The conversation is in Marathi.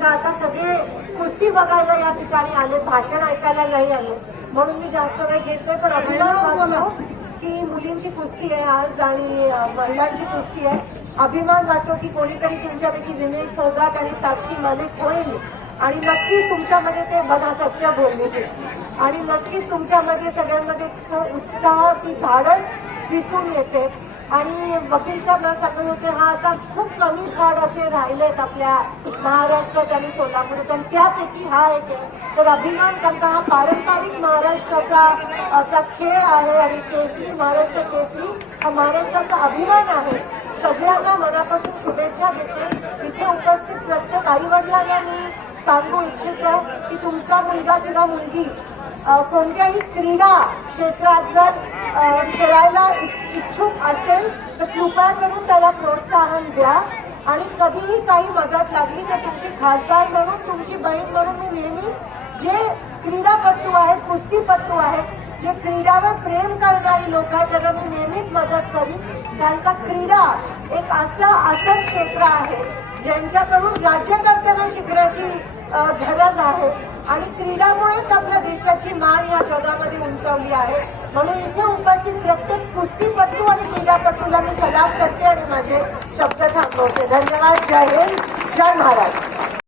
का? आता सगळे कुस्ती बघायला या ठिकाणी आले भाषण ऐकायला नाही आले. म्हणून मी जास्त वेळ घेत नाही पण अभिमान की मुलींची कुस्ती आहे आज आणि महिलांची कुस्ती आहे. अभिमान वाटतो की कोणीतरी तुमच्यापैकी दिनेश फोगाट आणि साक्षी मलिक होईल. आणि नक्की तुमच्यामध्ये ते बघा सत्य बोलणे ते आणि नक्कीच तुमच्यामध्ये सगळ्यांमध्ये तो उत्साह ती धाडस दिसून येते. आणि वकील साहेब सांगत होते हा आता खूप कमी फ्रॉड असे राहिले आहेत आपल्या महाराष्ट्रात आणि सोलापूर आणि त्यापैकी हा एक आहे. तर अभिमान करता हा पारंपरिक महाराष्ट्राचा असा खेळ आहे आणि केसरी महाराष्ट्र केसरी हा महाराष्ट्राचा अभिमान आहे. सगळ्यांना मनापासून शुभेच्छा देते. इथे उपस्थित प्रत्येक आई वडिलांना मी सांगू इच्छितो की तुमचा मुलगा किंवा मुलगी कोणत्याही क्रीडा क्षेत्रात जर खेळायला इच्छुक असेल तर कृपया करून त्याला प्रोत्साहन द्या. आणि कधीही काही मदत लागली तर तुमची खासदार म्हणून तुमची बहीण म्हणून मी नेहमी जे क्रीडापटू आहेत कुस्तीपटू आहेत जे क्रीडावर प्रेम करणारी लोक आहेत त्यांना मी नेहमीच मदत करीन. कारण का क्रीडा एक असं असं क्षेत्र आहे. ज्यांच्याकडून राज्यकर्त्यांना शिकण्याची गरज आहे. आणि क्रीडामुळेच आपल्या देशाची मान या जगामध्ये उंचावली आहे. म्हणून इथे उपस्थित प्रत्येक कुस्तीपटू आणि क्रीडापटूला मी सलाम करते आणि माझे शब्द थांबवते. धन्यवाद. जय हिंद. जय महाराष्ट्र.